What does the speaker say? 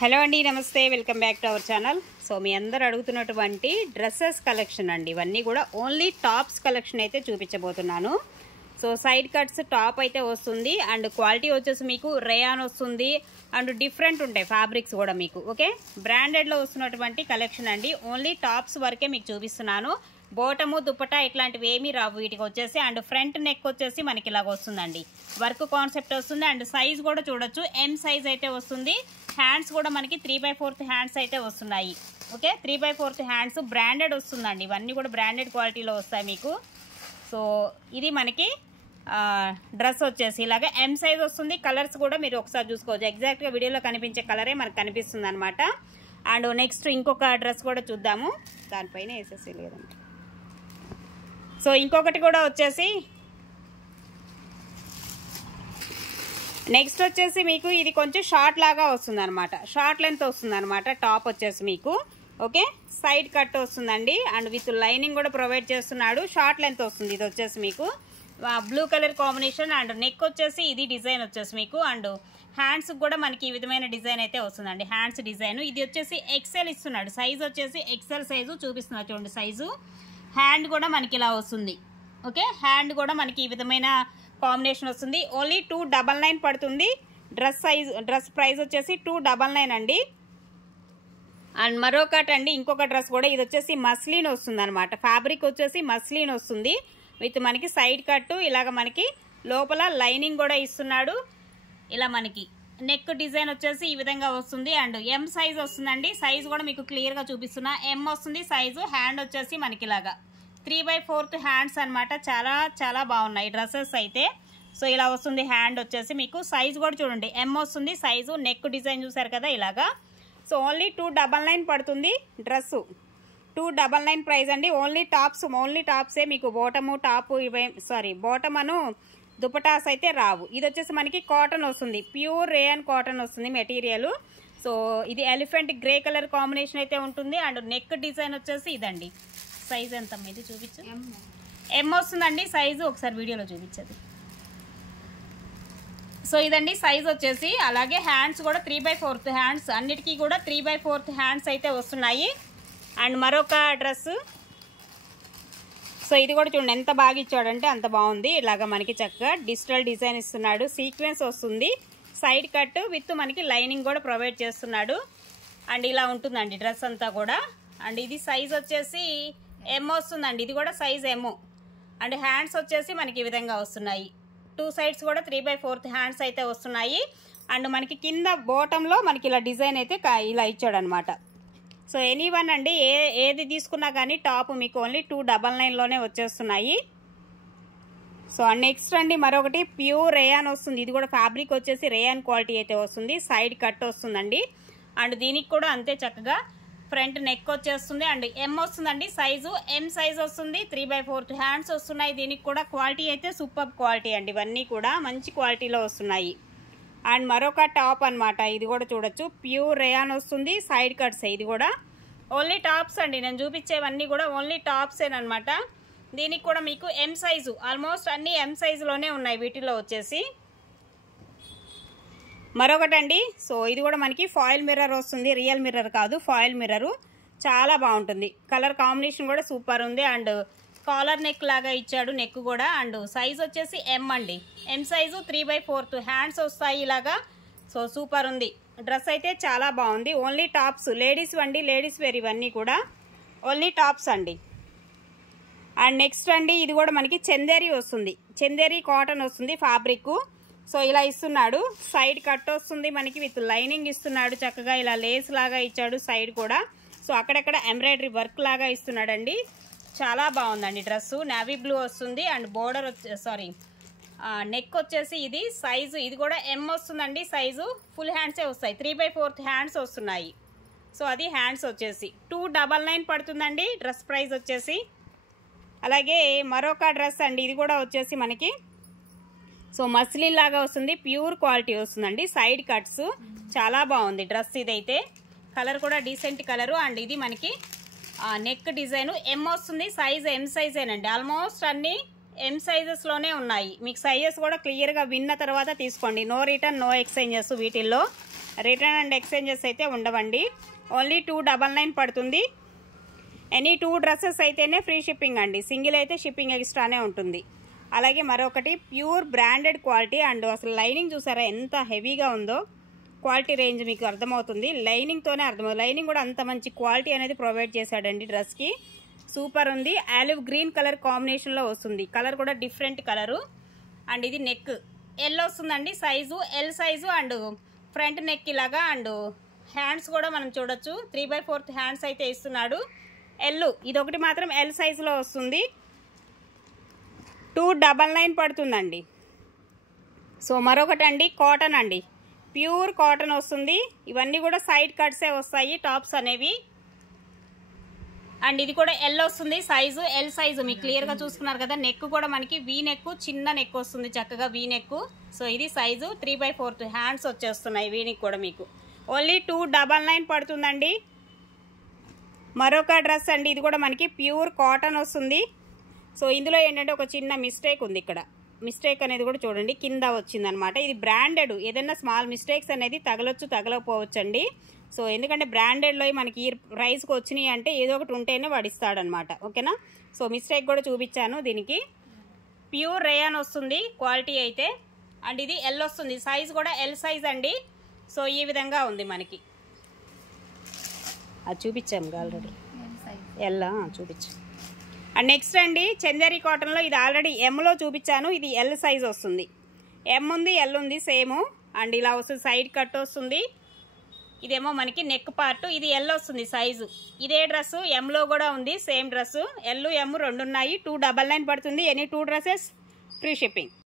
Hello అండి, నమస్తే, welcome back to our channel. So మీ అందరు అడుగుతున్నటువంటి డ్రెస్సెస్ కలెక్షన్ అండి. ఇవన్నీ కూడా ఓన్లీ టాప్స్ కలెక్షన్ అయితే చూపించబోతున్నాను. సో సైడ్ కట్స్ టాప్ అయితే వస్తుంది అండ్ క్వాలిటీ వచ్చేసి మీకు రేయాన్ వస్తుంది అండ్ డిఫరెంట్ ఉంటాయి ఫ్యాబ్రిక్స్ కూడా మీకు. ఓకే, బ్రాండెడ్లో వస్తున్నటువంటి కలెక్షన్ అండి. ఓన్లీ టాప్స్ వరకే మీకు చూపిస్తున్నాను. బోటము దుప్పటా ఇట్లాంటివి ఏమీ రావు వీటికి వచ్చేసి. అండ్ ఫ్రంట్ నెక్ వచ్చేసి మనకి ఇలాగ వస్తుందండి, వర్క్ కాన్సెప్ట్ వస్తుంది. అండ్ సైజ్ కూడా చూడొచ్చు, ఎం సైజ్ అయితే వస్తుంది. హ్యాండ్స్ కూడా మనకి 3/4 హ్యాండ్స్ అయితే వస్తున్నాయి. ఓకే, 3/4 హ్యాండ్స్ బ్రాండెడ్ వస్తుందండి. ఇవన్నీ కూడా బ్రాండెడ్ క్వాలిటీలో వస్తాయి మీకు. సో ఇది మనకి డ్రెస్ వచ్చేసి ఇలాగ ఎం సైజ్ వస్తుంది. కలర్స్ కూడా మీరు ఒకసారి చూసుకోవచ్చు. ఎగ్జాక్ట్గా వీడియోలో కనిపించే కలరే మనకు కనిపిస్తుంది అనమాట. అండ్ నెక్స్ట్ ఇంకొక డ్రెస్ కూడా చూద్దాము. దానిపైన వేసేసి లేదండి. సో ఇంకొకటి కూడా వచ్చేసి నెక్స్ట్ వచ్చేసి మీకు ఇది కొంచెం షార్ట్ లాగా వస్తుంది అనమాట, షార్ట్ లెంత్ వస్తుంది అనమాట. టాప్ వచ్చేసి మీకు ఓకే సైడ్ కట్ వస్తుందండి అండ్ విత్ లైనింగ్ కూడా ప్రొవైడ్ చేస్తున్నాడు. షార్ట్ లెంత్ వస్తుంది. ఇది వచ్చేసి మీకు blue colour combination and neck వచ్చేసి ఇది డిజైన్ వచ్చేసి మీకు. అండ్ హ్యాండ్స్ కూడా మనకి ఈ విధమైన డిజైన్ అయితే వస్తుందండి. హ్యాండ్స్ డిజైన్ ఇది వచ్చేసి ఎక్సెల్ ఇస్తున్నాడు. సైజ్ వచ్చేసి ఎక్సెల్ సైజు చూపిస్తున్నారు చూడండి సైజు. హ్యాండ్ కూడా మనకి ఇలా వస్తుంది. ఓకే, హ్యాండ్ కూడా మనకి ఈ విధమైన కాంబినేషన్ వస్తుంది. ఓన్లీ 299 పడుతుంది. డ్రెస్ ప్రైస్ వచ్చేసి 299 అండి. అండ్ మరొకటి అండి, ఇంకొక డ్రెస్ కూడా ఇది వచ్చేసి మస్లిన్ వస్తుంది అనమాట. ఫ్యాబ్రిక్ వచ్చేసి మస్లిన్ వస్తుంది విత్ మనకి సైడ్ కట్ ఇలాగ మనకి లోపల లైనింగ్ కూడా ఇస్తున్నాడు. ఇలా మనకి నెక్ డిజైన్ వచ్చేసి ఈ విధంగా వస్తుంది. అండ్ ఎం సైజ్ వస్తుందండి. సైజ్ కూడా మీకు క్లియర్గా చూపిస్తున్నా. ఎం వస్తుంది సైజు. హ్యాండ్ వచ్చేసి మనకి ఇలాగా 3/4 హ్యాండ్స్ అనమాట. చాలా చాలా బాగున్నాయి డ్రెస్సెస్ అయితే. సో ఇలా వస్తుంది హ్యాండ్ వచ్చేసి మీకు. సైజ్ కూడా చూడండి ఎం వస్తుంది సైజు. నెక్ డిజైన్ చూసారు కదా ఇలాగా. సో ఓన్లీ 299 పడుతుంది డ్రెస్సు. 299 ప్రైస్ అండి. ఓన్లీ టాప్సే మీకు. బోటము టాపు ఇవే బోటమ్ అను దుపటాస్ అయితే రావు. ఇది వచ్చేసి మనకి కాటన్ వస్తుంది, ప్యూర్ రేయన్ కాటన్ వస్తుంది మెటీరియల్. సో ఇది ఎలిఫెంట్ గ్రే కలర్ కాంబినేషన్ అయితే ఉంటుంది. అండ్ నెక్ డిజైన్ వచ్చేసి ఇదండి. సైజ్ ఎంత ఇది చూపించు. ఎం వస్తుందండి సైజు. ఒకసారి వీడియోలో చూపించదు. సో ఇదండి సైజ్ వచ్చేసి. అలాగే హ్యాండ్స్ కూడా 3/4 హ్యాండ్స్, అన్నిటికీ కూడా 3/4 హ్యాండ్స్ అయితే వస్తున్నాయి. అండ్ మరొక డ్రెస్. సో ఇది కూడా చూడండి ఎంత బాగా ఇచ్చాడంటే అంత బాగుంది. ఇలాగ మనకి చక్కగా డిజిటల్ డిజైన్ ఇస్తున్నాడు. సీక్వెన్స్ వస్తుంది. సైడ్ కట్ విత్ మనకి లైనింగ్ కూడా ప్రొవైడ్ చేస్తున్నాడు. అండ్ ఇలా ఉంటుందండి డ్రెస్ అంతా కూడా. అండ్ ఇది సైజ్ వచ్చేసి ఎం వస్తుందండి. ఇది కూడా సైజ్ ఎమ్. అండ్ హ్యాండ్స్ వచ్చేసి మనకి ఈ విధంగా వస్తున్నాయి. 2 సైడ్స్ కూడా 3/4 హ్యాండ్స్ అయితే వస్తున్నాయి. అండ్ మనకి కింద బాటంలో మనకి ఇలా డిజైన్ అయితే ఇలా ఇచ్చాడు అనమాట. సో ఎనీవన్ అండి, ఏది తీసుకున్నా కానీ టాప్ మీకు ఓన్లీ 299లోనే వచ్చేస్తున్నాయి. సో నెక్స్ట్ అండి మరొకటి ప్యూర్ రేయాన్ వస్తుంది. ఇది కూడా ఫ్యాబ్రిక్ వచ్చేసి రేయాన్ క్వాలిటీ అయితే వస్తుంది. సైడ్ కట్ వస్తుందండి. అండ్ దీనికి కూడా అంతే చక్కగా ఫ్రంట్ నెక్ వచ్చేస్తుంది. అండ్ ఎం వస్తుందండి సైజు. ఎం సైజ్ వస్తుంది. 3/4 హ్యాండ్స్ వస్తున్నాయి. దీనికి కూడా క్వాలిటీ అయితే సూపర్ క్వాలిటీ అండి. ఇవన్నీ కూడా మంచి క్వాలిటీలో వస్తున్నాయి. అండ్ మరొక టాప్ అనమాట. ఇది కూడా చూడొచ్చు, ప్యూర్ రేయాన్ వస్తుంది. Side cuts. ఇది కూడా ఓన్లీ టాప్స్ అండి. నేను చూపించేవన్నీ కూడా ఓన్లీ టాప్సేనమాట. దీనికి కూడా మీకు ఎం సైజు. ఆల్మోస్ట్ అన్ని ఎం సైజులోనే ఉన్నాయి వీటిలో వచ్చేసి. మరొకటండి, సో ఇది కూడా మనకి ఫాయిల్ మిర్రర్ వస్తుంది. రియల్ మిర్రర్ కాదు, ఫాయిల్ మిర్రరు. చాలా బాగుంటుంది. కలర్ కాంబినేషన్ కూడా సూపర్ ఉంది. అండ్ కాలర్ నెక్ లాగా ఇచ్చాడు నెక్ కూడా. అండ్ సైజ్ వచ్చేసి ఎం అండి. ఎం సైజు 3/4 హ్యాండ్స్ వస్తాయి ఇలాగా. సో సూపర్ ఉంది డ్రెస్ అయితే, చాలా బాగుంది. Only tops. లేడీస్ అండి, లేడీస్ వేర్ ఇవన్నీ కూడా ఓన్లీ టాప్స్ అండి. అండ్ నెక్స్ట్ అండి, ఇది కూడా మనకి చందేరి వస్తుంది. చందేరి కాటన్ వస్తుంది ఫ్యాబ్రిక్. సో ఇలా ఇస్తున్నాడు. సైడ్ కట్ వస్తుంది మనకి విత్ లైనింగ్ ఇస్తున్నాడు. చక్కగా ఇలా లేస్ లాగా ఇచ్చాడు సైడ్ కూడా. సో అక్కడక్కడ ఎంబ్రాయిడరీ వర్క్ లాగా ఇస్తున్నాడండి. చాలా బాగుందండి డ్రెస్సు. నేవీ బ్లూ వస్తుంది. అండ్ బోర్డర్ నెక్ వచ్చేసి ఇది సైజు. ఇది కూడా ఎం వస్తుందండి సైజు. ఫుల్ హ్యాండ్సే వస్తాయి. 3/4 హ్యాండ్స్ వస్తున్నాయి. సో అది హ్యాండ్స్ వచ్చేసి 299 పడుతుందండి డ్రెస్ ప్రైస్ వచ్చేసి. అలాగే మరొక డ్రెస్ అండి. ఇది కూడా వచ్చేసి మనకి సో మస్లిన్ లాగా వస్తుంది. ప్యూర్ క్వాలిటీ వస్తుందండి. Side cuts. చాలా బాగుంది డ్రెస్ ఇదైతే. కలర్ కూడా డీసెంట్ కలరు. అండ్ ఇది మనకి నెక్ డిజైన్ ఎం వస్తుంది. సైజ్ ఎం సైజేనండి. ఆల్మోస్ట్ అన్ని ఎం సైజెస్లోనే ఉన్నాయి. మీకు సైజెస్ కూడా క్లియర్గా విన్న తర్వాత తీసుకోండి. నో రిటర్న్, నో ఎక్స్చేంజెస్ వీటిల్లో. రిటర్న్ అండ్ ఎక్స్చేంజెస్ అయితే ఉండవండి. ఓన్లీ 299 పడుతుంది. ఎనీ 2 డ్రెస్సెస్ అయితేనే ఫ్రీ షిప్పింగ్ అండి. సింగిల్ అయితే షిప్పింగ్ ఎక్స్ట్రానే ఉంటుంది. అలాగే మరొకటి ప్యూర్ బ్రాండెడ్ క్వాలిటీ అండ్ అసలు లైనింగ్ చూసారా ఎంత హెవీగా ఉందో. క్వాలిటీ రేంజ్ మీకు అర్థమవుతుంది. లైనింగ్తోనే అర్థమవుతుంది. లైనింగ్ కూడా అంత మంచి క్వాలిటీ అనేది ప్రొవైడ్ చేశాడండి డ్రెస్కి. సూపర్ ఉంది. ఆలివ్ గ్రీన్ కలర్ కాంబినేషన్లో వస్తుంది. కలర్ కూడా డిఫరెంట్ కలరు. అండ్ ఇది నెక్ ఎల్ వస్తుందండి. Size L size and front neck ఇలాగా అండ్ హ్యాండ్స్ కూడా మనం చూడొచ్చు. 3/4 హ్యాండ్స్ అయితే ఇస్తున్నాడు. ఎల్ ఇదొకటి మాత్రం ఎల్ సైజులో వస్తుంది. 299 పడుతుందండి. సో మరొకటి అండి కాటన్ అండి. ప్యూర్ కాటన్ వస్తుంది. ఇవన్నీ కూడా సైడ్ కట్సే వస్తాయి టాప్స్ అనేవి. అండ్ ఇది కూడా ఎల్ వస్తుంది. సైజు ఎల్ సైజు మీకు క్లియర్గా చూసుకున్నారు కదా. నెక్ కూడా మనకి వీ నెక్, చిన్న నెక్ వస్తుంది చక్కగా వీ నెక్. సో ఇది సైజు 3/4 హ్యాండ్స్ వచ్చేస్తున్నాయి వీ నెక్ కూడా మీకు. ఓన్లీ 299 పడుతుందండి. మరొక డ్రెస్ అండి. ఇది కూడా మనకి ప్యూర్ కాటన్ వస్తుంది. సో ఇందులో ఏంటంటే ఒక చిన్న మిస్టేక్ ఉంది. ఇక్కడ మిస్టేక్ అనేది కూడా చూడండి కింద వచ్చిందనమాట. ఇది బ్రాండెడ్. ఏదైనా స్మాల్ మిస్టేక్స్ అనేది తగలొచ్చు తగలకపోవచ్చు అండి. సో ఎందుకంటే బ్రాండెడ్లో మనకి ఈ ప్రైస్కి వచ్చినాయి అంటే ఏదో ఒకటి ఉంటేనే వాడు ఇస్తాడనమాట. ఓకేనా. సో మిస్టేక్ కూడా చూపించాను. దీనికి ప్యూర్ రేయాన్ వస్తుంది క్వాలిటీ అయితే. అండ్ ఇది ఎల్ వస్తుంది. సైజ్ కూడా ఎల్ సైజ్ అండి. సో ఈ విధంగా ఉంది మనకి. అది చూపించాము ఆల్రెడీ. ఎల్లా చూపించు. అండ్ నెక్స్ట్ అండి చందేరి కాటన్లో ఇది ఆల్రెడీ ఎంలో చూపించాను. ఇది ఎల్ సైజ్ వస్తుంది. ఎం ఉంది ఎల్ ఉంది సేమ్. అండ్ ఇలా వస్తుంది. సైడ్ కట్ వస్తుంది. ఇదేమో మనకి నెక్ పార్ట్. ఇది ఎల్ వస్తుంది సైజు. ఇదే డ్రెస్సు ఎంలో కూడా ఉంది. సేమ్ డ్రెస్సు ఎల్ ఎం 2 ఉన్నాయి. 299 పడుతుంది. Any 2 dresses free shipping.